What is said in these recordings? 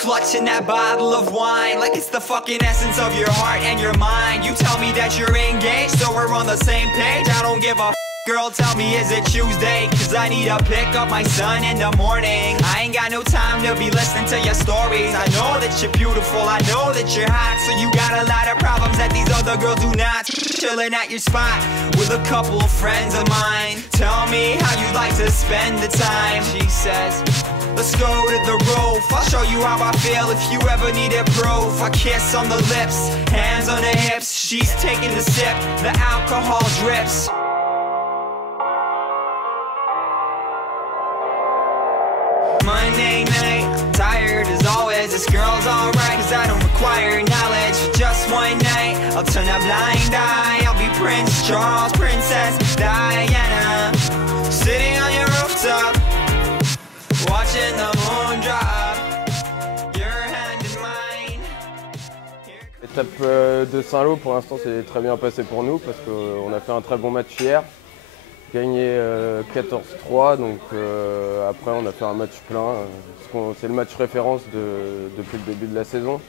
clutching that bottle of wine like it's the fucking essence of your heart and your mind. You tell me that you're engaged, so we're on the same page. I don't give a girl, tell me, is it Tuesday? Cause I need to pick up my son in the morning. I ain't got no time to be listening to your stories. I know that you're beautiful, I know that you're hot, so you got a lot of problems that these other girls do not. Chilling at your spot with a couple of friends of mine. Tell me how you like to spend the time. She says, let's go to the roof, I'll show you how I feel if you ever needed proof. I kiss on the lips, hands on the hips. She's taking the sip, the alcohol drips. Monday night, tired as always. This girl's alright, cause I don't require knowledge. Just one night, I'll turn a blind eye. I'll be Prince Charles, Princess Diana, sitting on your rooftop, watching the moon drop, your hand in mine. L'étape de Saint-Lô, pour l'instant, c'est très bien passé pour nous parce qu'on a fait un très bon match hier. Gagné 14-3, donc après on a fait un match plein. C'est le match référence depuis le début de la saison.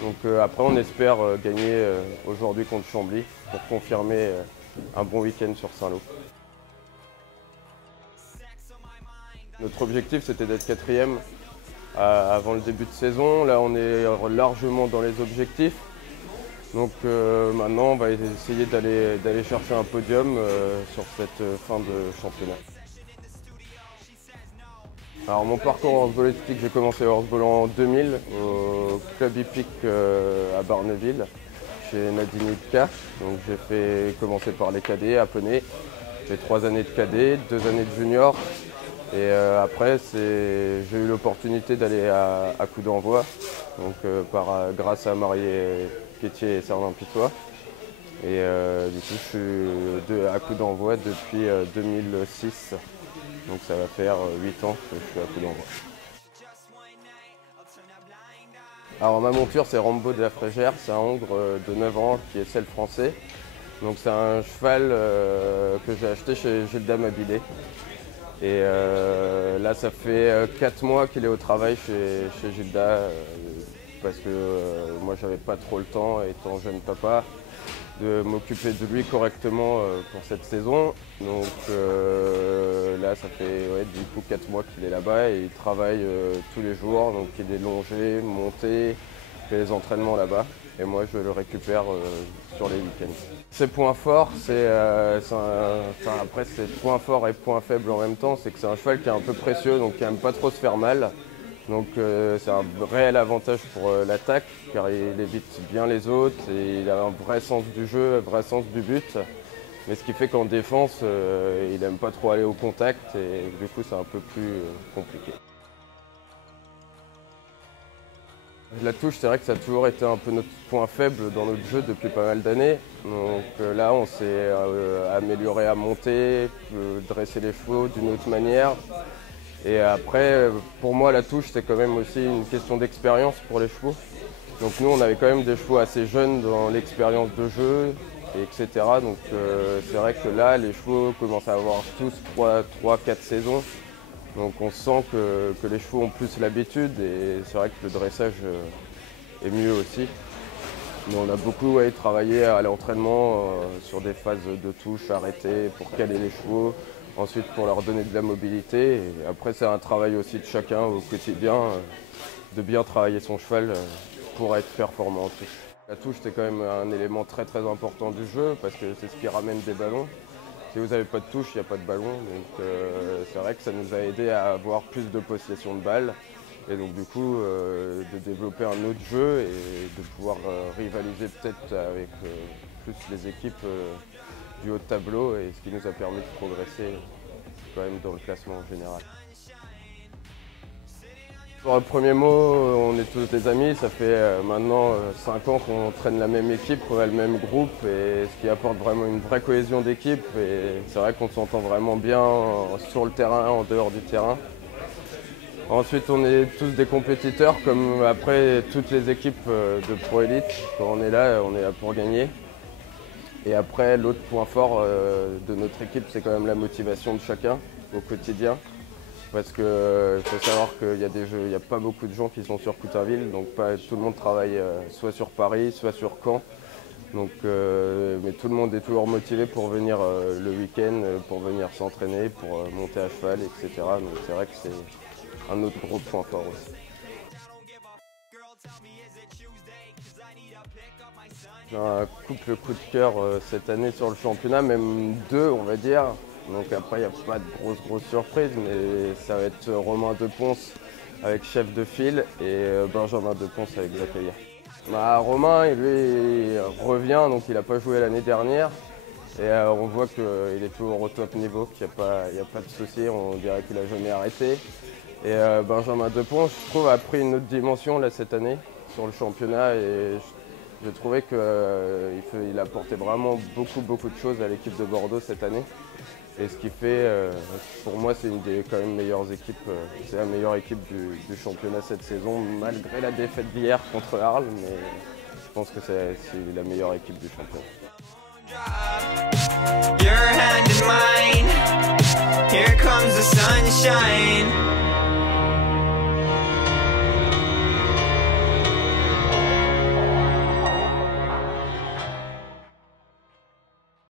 Donc après on espère gagner aujourd'hui contre Chambly pour confirmer un bon week-end sur Saint-Lô. Notre objectif c'était d'être 4e avant le début de saison. Là on est largement dans les objectifs. Donc maintenant on va essayer d'aller chercher un podium sur cette fin de championnat. Alors mon parcours en handballistique, j'ai commencé au handball en 2000 au club hippique à Barneville chez Nadine Ipka. Donc j'ai commencé par les cadets à Poney. J'ai 3 années de cadet, 2 années de junior. Et après j'ai eu l'opportunité d'aller à Coup d'Envoi, donc grâce à Marie Quétier et Sardin Pitois. Et du coup je suis à Coup d'Envoi depuis 2006. Donc ça va faire 8 ans que je suis à Coup d'Envoi. Alors ma monture c'est Rambo de la Frégère, c'est un hongre de 9 ans qui est selle français. Donc c'est un cheval que j'ai acheté chez Gilda Mabilé. Et là ça fait 4 mois qu'il est au travail chez Gilda. Parce que moi j'avais pas trop le temps, étant jeune papa, de m'occuper de lui correctement pour cette saison. Donc là ça fait du coup 4 mois qu'il est là-bas et il travaille tous les jours. Donc il est longé, monté, fait les entraînements là-bas et moi je le récupère sur les week-ends. Ses points forts, après c'est points forts et points faibles en même temps, c'est que c'est un cheval qui est un peu précieux, donc qui n'aime pas trop se faire mal. Donc c'est un réel avantage pour l'attaque car il évite bien les autres et il a un vrai sens du jeu, un vrai sens du but. Mais ce qui fait qu'en défense, il n'aime pas trop aller au contact et du coup c'est un peu plus compliqué. La touche, c'est vrai que ça a toujours été un peu notre point faible dans notre jeu depuis pas mal d'années. Donc là on s'est amélioré à monter, dresser les chevaux d'une autre manière. Et après, pour moi, la touche, c'est quand même aussi une question d'expérience pour les chevaux. Donc nous, on avait quand même des chevaux assez jeunes dans l'expérience de jeu, etc. Donc c'est vrai que là, les chevaux commencent à avoir tous 3-4 saisons. Donc on sent que les chevaux ont plus l'habitude et c'est vrai que le dressage est mieux aussi. Mais on a beaucoup travaillé à l'entraînement sur des phases de touche, arrêtées pour caler les chevaux. Ensuite pour leur donner de la mobilité. Et après c'est un travail aussi de chacun au quotidien, de bien travailler son cheval pour être performant en touche. La touche c'est quand même un élément très important du jeu parce que c'est ce qui ramène des ballons. Si vous n'avez pas de touche, il n'y a pas de ballon. Donc c'est vrai que ça nous a aidé à avoir plus de possession de balles. Et donc du coup de développer un autre jeu et de pouvoir rivaliser peut-être avec plus les équipes du haut de tableau et ce qui nous a permis de progresser quand même dans le classement en général. Pour le premier mot, on est tous des amis, ça fait maintenant 5 ans qu'on traîne la même équipe, qu'on a le même groupe et ce qui apporte vraiment une vraie cohésion d'équipe et c'est vrai qu'on s'entend vraiment bien sur le terrain, en dehors du terrain. Ensuite on est tous des compétiteurs comme après toutes les équipes de Pro Elite, quand on est là pour gagner. Et après, l'autre point fort de notre équipe, c'est quand même la motivation de chacun au quotidien. parce que faut savoir qu'il y a des jeux, il n'y a pas beaucoup de gens qui sont sur Coutainville, donc pas tout le monde travaille soit sur Paris, soit sur Caen. Donc, mais tout le monde est toujours motivé pour venir le week-end, pour venir s'entraîner, pour monter à cheval, etc. Donc c'est vrai que c'est un autre gros point fort aussi. J'ai un couple coup de cœur cette année sur le championnat, même deux on va dire. Donc après il n'y a pas de grosse surprise, mais ça va être Romain Deponce avec Chef de File et Benjamin Deponce avec Zakaria. Romain, lui, revient, donc il n'a pas joué l'année dernière. Et on voit qu'il est toujours au top niveau, qu'il n'y a pas de souci, on dirait qu'il n'a jamais arrêté. Et Benjamin Deponce, je trouve, a pris une autre dimension là, cette année sur le championnat. Et j'ai trouvé qu'il apportait vraiment beaucoup de choses à l'équipe de Bordeaux cette année. Et ce qui fait, pour moi, c'est une des quand même meilleures équipes, c'est la meilleure équipe du championnat cette saison, malgré la défaite d'hier contre Arles, mais je pense que c'est la meilleure équipe du championnat. Your hand in mine, here comes the sunshine.